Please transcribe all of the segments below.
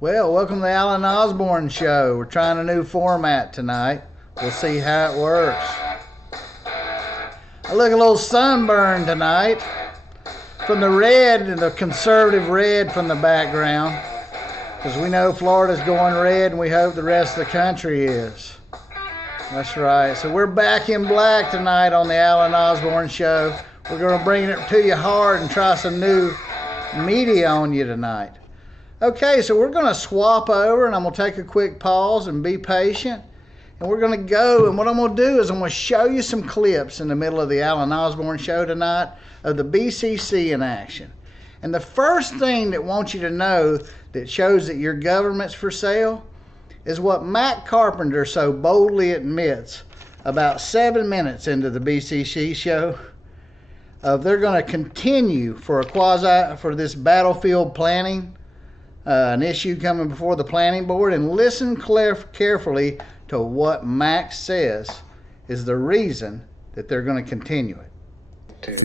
Well, welcome to the Alan Osborne Show. We're trying a new format tonight. We'll see how it works. I look a little sunburned tonight from the red and the conservative red from the background, because we know Florida's going red and we hope the rest of the country is. That's right. So we're back in black tonight on the Alan Osborne Show. We're going to bring it to you hard and try some new media on you tonight. Okay, so we're going to swap over, and I'm going to take a quick pause and be patient. And we're going to go, and what I'm going to do is I'm going to show you some clips in the middle of the Alan Osborne Show tonight of the BCC in action. And the first thing that I want you to know that shows that your government's for sale is what Matt Carpenter so boldly admits about 7 minutes into the BCC show. They're going to continue for this battlefield planning, an issue coming before the planning board, and listen carefully to what Max says is the reason that they're going to continue it. To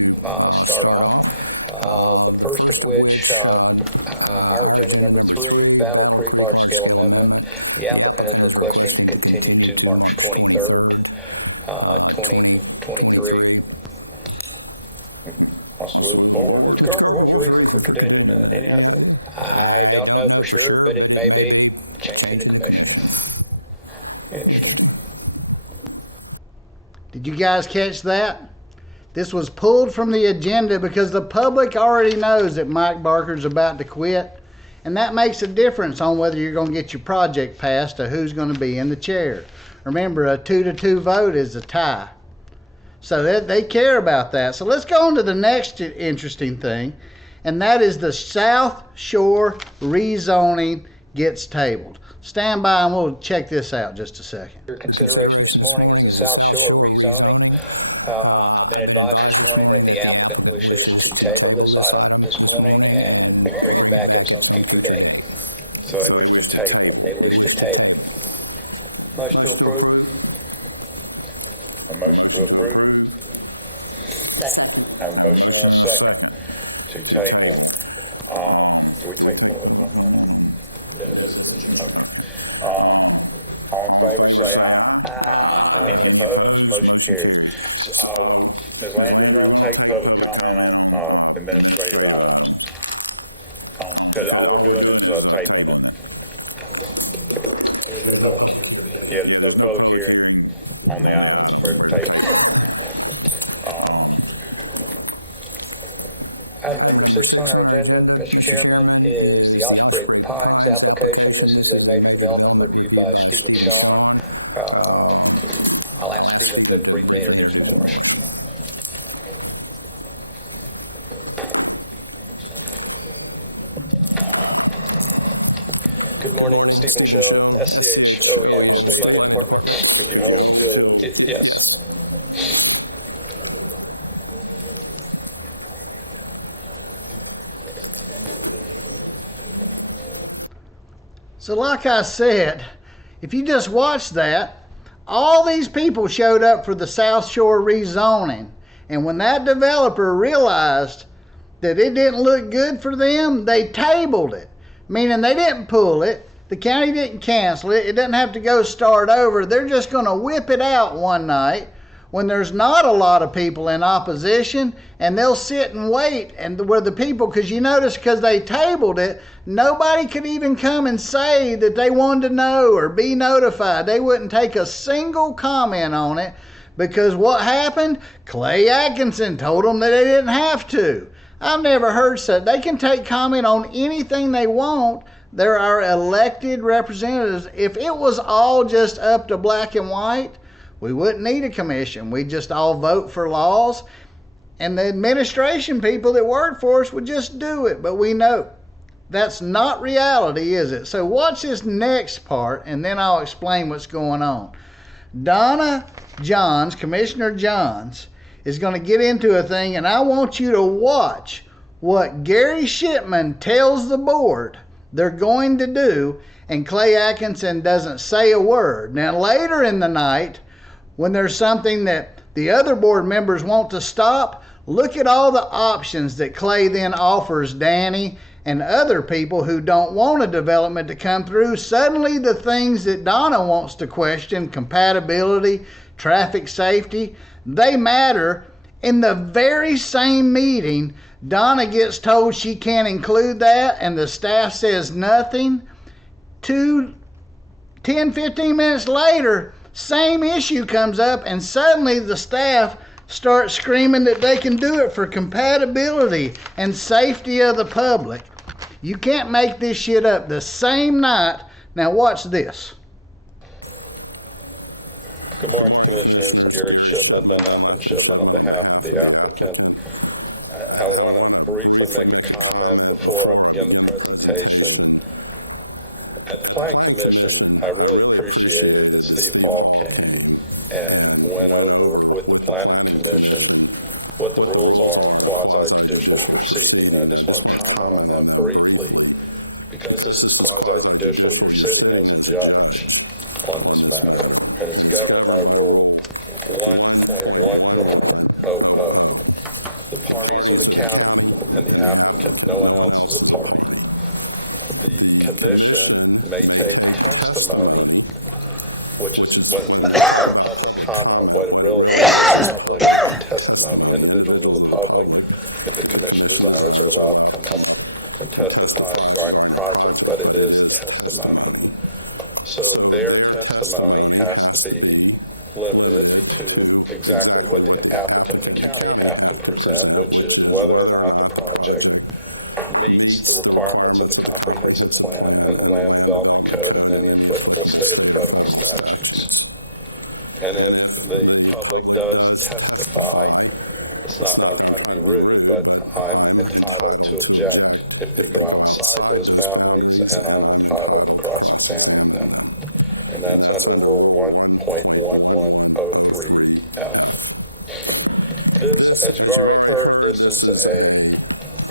start off, the first of which, our agenda number 3, Battle Creek large-scale amendment. The applicant is requesting to continue to March 23rd, 2023. What's the will of the board? Mr. Carter, what's the reason for continuing that? Any idea? I don't know for sure, but it may be changing the commission. Interesting. Did you guys catch that? This was pulled from the agenda because the public already knows that Mike Barker's about to quit, and that makes a difference on whether you're going to get your project passed or who's going to be in the chair. Remember, a 2-2 vote is a tie. So they care about that. So let's go on to the next interesting thing, and that is the South Shore rezoning gets tabled. Stand by and we'll check this out just a second. Your consideration this morning is the South Shore rezoning. I've been advised this morning that the applicant wishes to table this item this morning and bring it back at some future date. So they wish to table. They wish to table. Motion to approve. A motion to approve. Second. I have a motion and a second to table. Do we take public comment on? No, it doesn't. Okay. All in favor say aye. Aye. Any opposed? Motion carries. So, Ms. Landry, we're going to take public comment on administrative items. Because all we're doing is tabling it. There's no public hearing to be had. Yeah, there's no public hearing on the items for the table. Item number 6 on our agenda, Mr. Chairman, is the Osprey Pines application. This is a major development reviewed by Stephen Shawn. I'll ask Stephen to briefly introduce him for us. Good morning, Stephen Schoen, SCHOEM, with the Planning Department. Could you hold till? Yes. So like I said, if you just watch that, all these people showed up for the South Shore rezoning. And when that developer realized that it didn't look good for them, they tabled it. Meaning they didn't pull it. The county didn't cancel it. It doesn't have to go start over. They're just going to whip it out one night when there's not a lot of people in opposition, and they'll sit and wait. And where the people, because you notice, because they tabled it, nobody could even come and say that they wanted to know or be notified. They wouldn't take a single comment on it, because what happened? Clay Atkinson told them that they didn't have to. I've never heard such. They can take comment on anything they want. They're our elected representatives. If it was all just up to black and white, we wouldn't need a commission. We'd just all vote for laws, and the administration people that work for us would just do it. But we know that's not reality, is it? So watch this next part, and then I'll explain what's going on. Donna Johns, Commissioner Johns, is going to get into a thing, and I want you to watch what Gary Shipman tells the board they're going to do, and Clay Atkinson doesn't say a word. Now, later in the night, when there's something that the other board members want to stop, look at all the options that Clay then offers Danny and other people who don't want a development to come through, suddenly the things that Donna wants to question, compatibility, traffic safety, they matter. In the very same meeting, Donna gets told she can't include that, and the staff says nothing. 10, 15 minutes later, same issue comes up, and suddenly the staff start screaming that they can do it for compatibility and safety of the public. You can't make this shit up. The same night. Now watch this. Good morning, Commissioners. Gary Shipman, Dunlap and Shipman on behalf of the applicant. I want to briefly make a comment before I begin the presentation. At the Planning Commission, I really appreciated that Steve Hall came and went over with the Planning Commission what the rules are in a quasi-judicial proceeding. I just want to comment on them briefly. Because this is quasi-judicial, you're sitting as a judge on this matter, and it's governed by Rule 1.1100. The parties are the county and the applicant. No one else is a party. The commission may take testimony, which is when we talk about public comment, what it really is public testimony. Individuals of the public, if the commission desires, are allowed to come up and testify regarding a project, but it is testimony. So their testimony has to be limited to exactly what the applicant and the county have to present, which is whether or not the project meets the requirements of the comprehensive plan and the land development code and any applicable state or federal statutes. And if the public does testify, it's not that I'm trying to be rude, but I'm entitled to object if they go outside those boundaries, and I'm entitled to cross-examine them. And that's under Rule 1.1103F. This, as you've already heard, this is a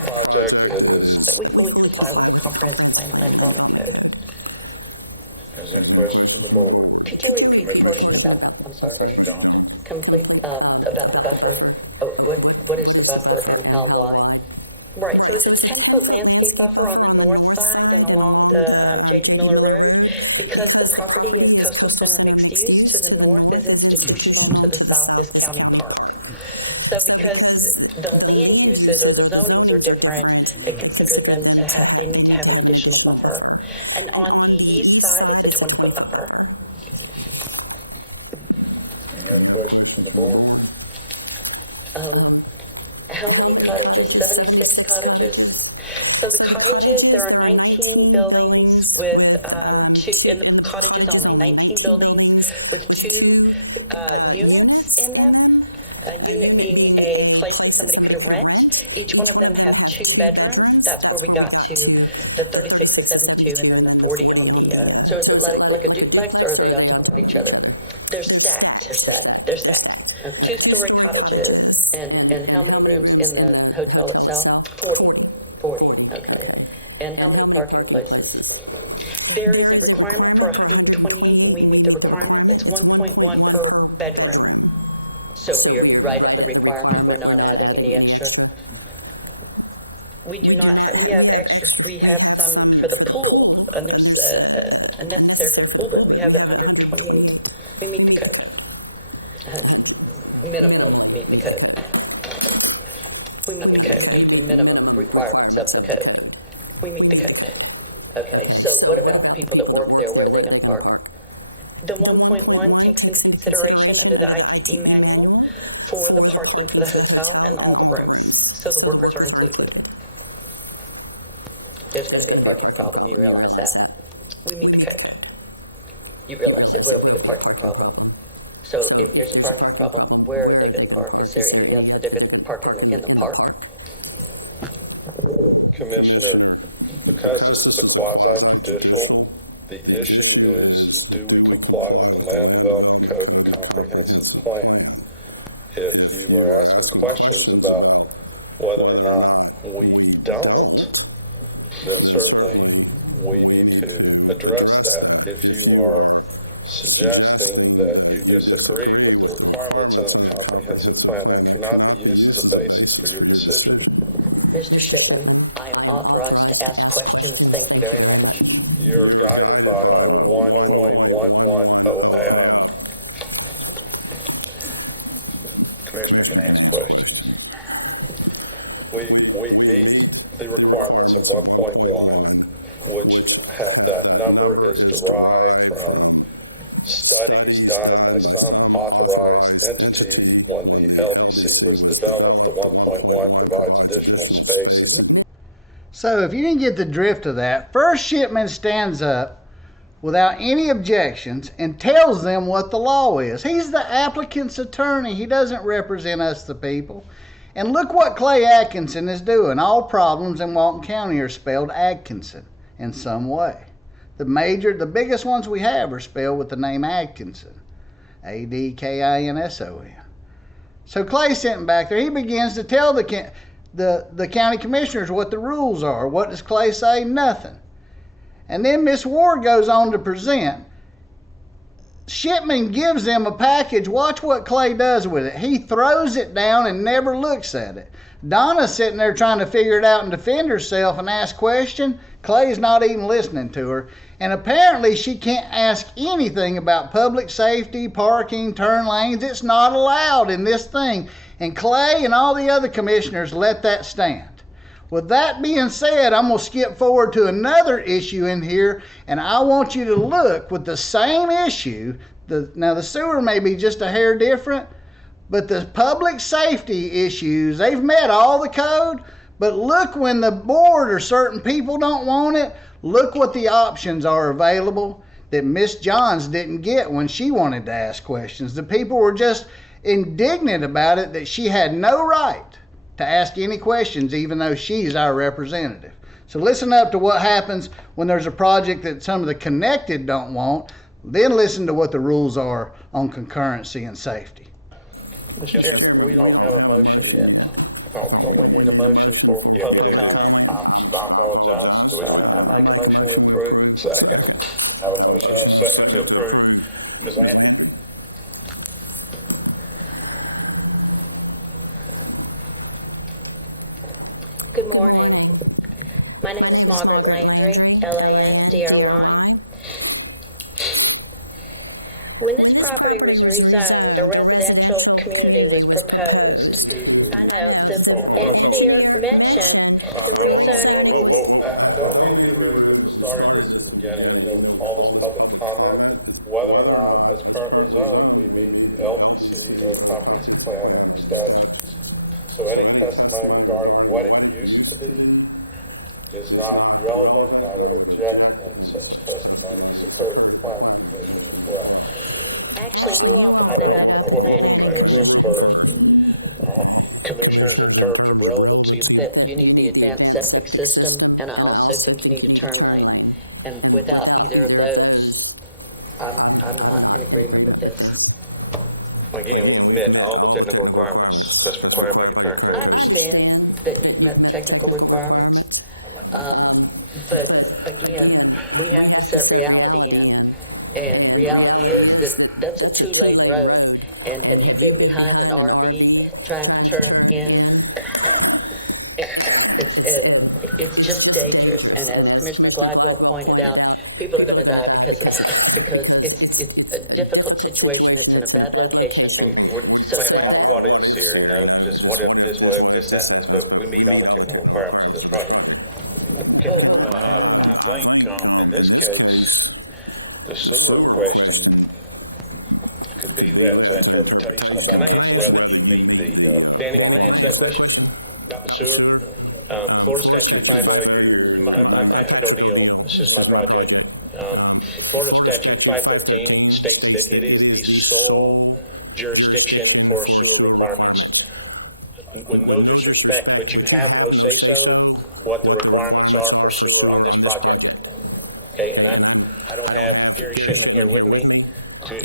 project. It is that we fully comply with the Comprehensive Plan and Land Development Code. Is there any questions from the board? Could you repeat the portion about, I'm sorry, Commissioner Johnson? complete, about the buffer? Oh, what is the buffer and how wide? Right, so it's a 10-foot landscape buffer on the north side and along the J.D. Miller Road. Because the property is coastal center mixed use, to the north is institutional, to the south is county park. So because the land uses or the zonings are different, they consider them to have, they need to have an additional buffer. And on the east side, it's a 20-foot buffer. Any other questions from the board? How many cottages? 76 cottages. So the cottages, there are 19 buildings with two, in the cottages only, 19 buildings with 2 units in them. A unit being a place that somebody could rent. Each one of them have 2 bedrooms. That's where we got to the 36 and 72 and then the 40 on the... So is it like a duplex, or are they on top of each other? They're stacked. They're stacked. Okay. 2-story cottages. And how many rooms in the hotel itself? 40. Okay. And how many parking places? There is a requirement for 128, and we meet the requirement. It's 1.1 per bedroom. So we are right at the requirement. We're not adding any extra. We do not have, we have extra. We have some for the pool, and there's a necessary for the pool, but we have 128. We meet the code. Minimally meet the code. We meet the code. We meet the minimum requirements of the code. We meet the code. Okay, so what about the people that work there? Where are they going to park? The 1.1 takes into consideration under the ITE manual for the parking for the hotel and all the rooms. So the workers are included. There's going to be a parking problem. You realize that. We meet the code. You realize there will be a parking problem. So if there's a parking problem, where are they going to park? Is there any other, they're going to park in the park? Commissioner, because this is a quasi-judicial, the issue is, do we comply with the Land Development Code and the Comprehensive Plan? If you are asking questions about whether or not we don't, then certainly we need to address that. If you are suggesting that you disagree with the requirements of the Comprehensive Plan, that cannot be used as a basis for your decision. Mr. Shipman, I am authorized to ask questions. Thank you very much. You're guided by 1.1100. Commissioner can ask questions. We meet the requirements of 1.1, which that number is derived from studies done by some authorized entity when the LDC was developed. The 1.1 provides additional space. So if you didn't get the drift of that, first Shipman stands up without any objections and tells them what the law is. He's the applicant's attorney. He doesn't represent us, the people. And look what Clay Atkinson is doing. All problems in Walton County are spelled Atkinson in some way. The biggest ones we have are spelled with the name Atkinson. Adkinson. So Clay's sitting back there. He begins to tell the county commissioners what the rules are. What does Clay say? Nothing. And then Miss Ward goes on to present. Shipman gives them a package. Watch what Clay does with it. He throws it down and never looks at it. Donna's sitting there trying to figure it out and defend herself and ask questions. Clay's not even listening to her. And apparently she can't ask anything about public safety, parking, turn lanes. It's not allowed in this thing. And Clay and all the other commissioners let that stand. With that being said, I'm going to skip forward to another issue in here, and I want you to look with the same issue. Now, the sewer may be just a hair different, but the public safety issues, they've met all the code, but look when the board or certain people don't want it, look what the options are available that Miss Johns didn't get when she wanted to ask questions. The people were just indignant about it, that she had no right to ask any questions, even though she's our representative. So listen up to what happens when there's a project that some of the connected don't want. Then listen to what the rules are on concurrency and safety. Mr. Chairman, we don't have a motion yet. Don't we need a motion for public comment? I apologize. Do we have? I make a motion we approve. Second. Have a motion and a second to approve. Ms. Landry? Good morning. My name is Margaret Landry, Landry. When this property was rezoned, a residential community was proposed. I know the engineer mentioned the rezoning. I don't mean to be rude, but we started this in the beginning. You know, all this public comment, that whether or not, as currently zoned, we meet the LDC or comprehensive plan or the statutes. So any testimony regarding what it used to be is not relevant, and I would object to any such testimony. This occurred at the planning commission as well. Actually, you all brought it up at the planning commission. First. Commissioners, in terms of relevancy, That you need the advanced septic system, and I also think you need a turn lane. And without either of those, I'm not in agreement with this. Again, we've met all the technical requirements that's required by your current code. I understand that you've met technical requirements, but again, we have to set reality in. And reality is that that's a 2-lane road. And have you been behind an RV trying to turn in? It's just dangerous. And as Commissioner Glidewell pointed out, people are going to die because it's a difficult situation. It's in a bad location. I mean, we're playing all what ifs here, you know, just what if this happens, but we meet all the technical requirements of this project. Well, I think in this case, the sewer question could be left to interpretation Can I about answer whether you meet the. Danny, can I answer that question about the sewer? Florida Statute 5. I'm Patrick O'Deal. This is my project. Florida Statute 513 states that it is the sole jurisdiction for sewer requirements. With no disrespect, but you have no say-so what the requirements are for sewer on this project. Okay, and I don't have Gary Shipman here with me.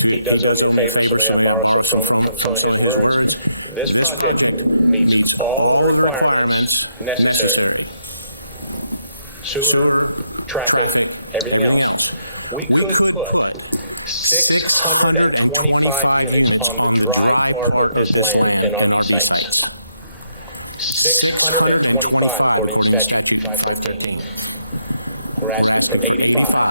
He does owe me a favor, so may I borrow some from some of his words. This project meets all the requirements necessary. Sewer, traffic, everything else. We could put 625 units on the dry part of this land in RV sites. 625, according to statute 513. We're asking for 85.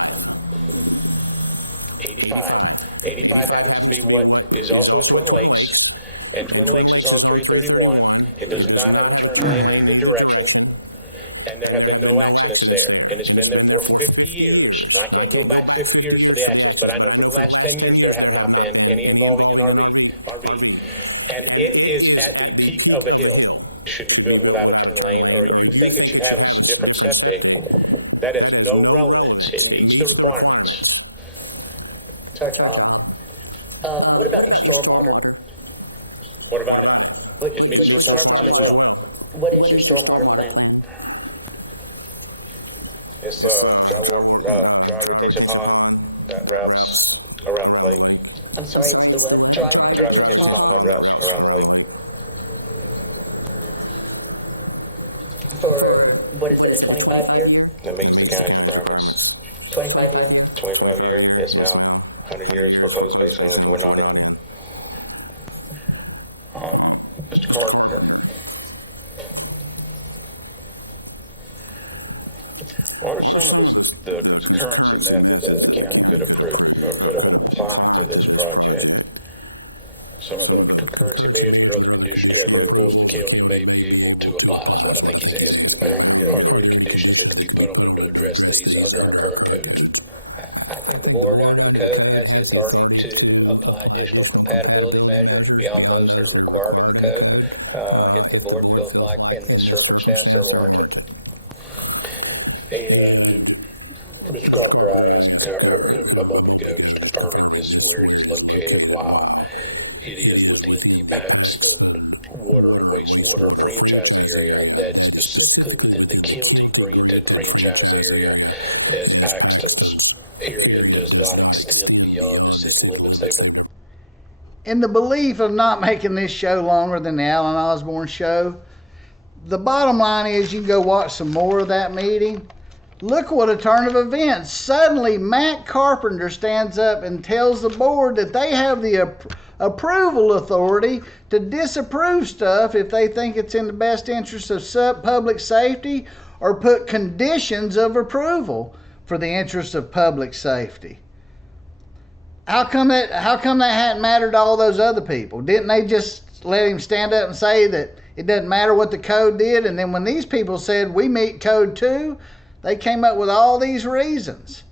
85. 85 happens to be what is also at Twin Lakes, and Twin Lakes is on 331. It does not have a turn lane in either direction, and there have been no accidents there, and it's been there for 50 years. And I can't go back 50 years for the accidents, but I know for the last 10 years there have not been any involving an RV. And it is at the peak of a hill. It should be built without a turn lane, or you think it should have a different septic. That has no relevance. It meets the requirements. It's our job. What about your stormwater? What about it? It meets the requirements as well. What is your stormwater plan? It's dry retention pond that wraps around the lake. I'm sorry, it's the what? Dry retention pond That wraps around the lake. for, what is it, a 25-year? That meets the county's requirements. 25-year? 25-year, yes ma'am. 100 years for closed basin, which we're not in. Mr. Carpenter. What are some of the concurrency methods that the county could approve or could apply to this project? Some of the concurrency management or other conditional approvals the county may be able to apply is what I think he's asking There about. you go. Are there any conditions that could be put on them to address these under our current codes? I think the board under the code has the authority to apply additional compatibility measures beyond those that are required in the code, if the board feels like in this circumstance they're warranted. And Mr. Carpenter, I asked a moment ago, just confirming this where it is located, while it is within the Paxton water and wastewater franchise area, that is specifically within the county-granted franchise area, as Paxton's area does not extend beyond the city limits. In the belief of not making this show longer than the Alan Osborne show, the bottom line is you can go watch some more of that meeting. Look what a turn of events. Suddenly, Matt Carpenter stands up and tells the board that they have the approval authority to disapprove stuff if they think it's in the best interest of public safety or put conditions of approval for the interest of public safety. How come that hadn't mattered to all those other people? Didn't they just let him stand up and say that it doesn't matter what the code did? And then when these people said we meet code too, they came up with all these reasons.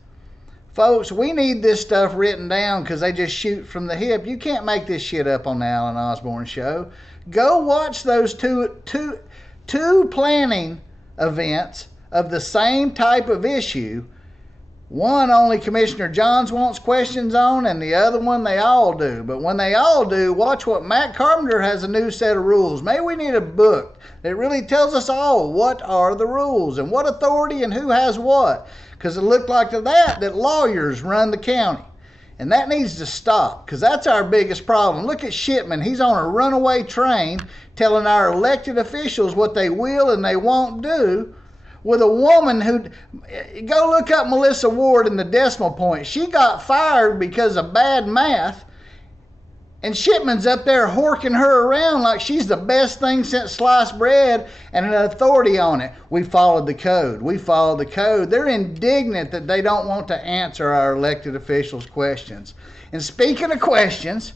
Folks, we need this stuff written down because they just shoot from the hip. You can't make this shit up on the Alan Osborne show. Go watch those two planning events of the same type of issue. One only Commissioner Johns wants questions on, and the other one they all do. But when they all do, watch what Matt Carpenter has a new set of rules. Maybe we need a book that really tells us all what are the rules and what authority and who has what. Because it looked like that lawyers run the county. And that needs to stop, because that's our biggest problem. Look at Shipman. He's on a runaway train telling our elected officials what they will and they won't do, with a woman who, go look up Melissa Ward in the decimal point. She got fired because of bad math, and Shipman's up there horking her around like she's the best thing since sliced bread and an authority on it. We followed the code. We followed the code. They're indignant that they don't want to answer our elected officials' questions. And speaking of questions,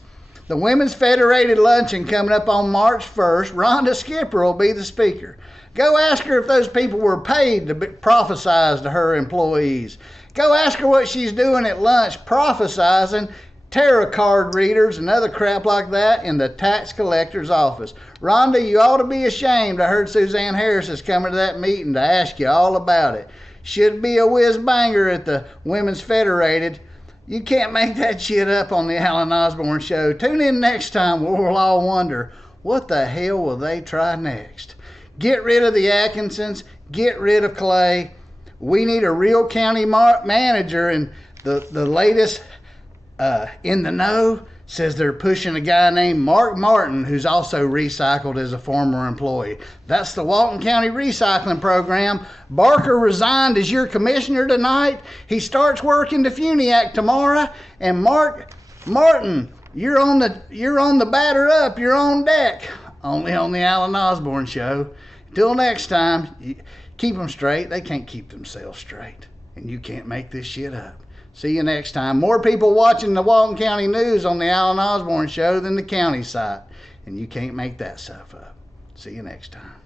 the Women's Federated Luncheon coming up on March 1st, Rhonda Skipper will be the speaker. Go ask her if those people were paid to prophesize to her employees. Go ask her what she's doing at lunch, prophesizing tarot card readers and other crap like that in the tax collector's office. Rhonda, you ought to be ashamed. I heard Suzanne Harris is coming to that meeting to ask you all about it. Should be a whiz banger at the Women's Federated. You can't make that shit up on the Alan Osborne show. Tune in next time where we'll all wonder, what the hell will they try next? Get rid of the Atkinsons. Get rid of Clay. We need a real county manager, and the latest in the know says they're pushing a guy named Mark Martin, who's also recycled as a former employee. That's the Walton County Recycling Program. Barker resigned as your commissioner tonight. He starts work in the Funiac tomorrow. And Martin, you're on the batter up. You're on deck. only on the Alan Osborne Show. Until next time, keep them straight. They can't keep themselves straight. And you can't make this shit up. See you next time. More people watching the Walton County News on the Alan Osborne Show than the county site. And you can't make that stuff up. See you next time.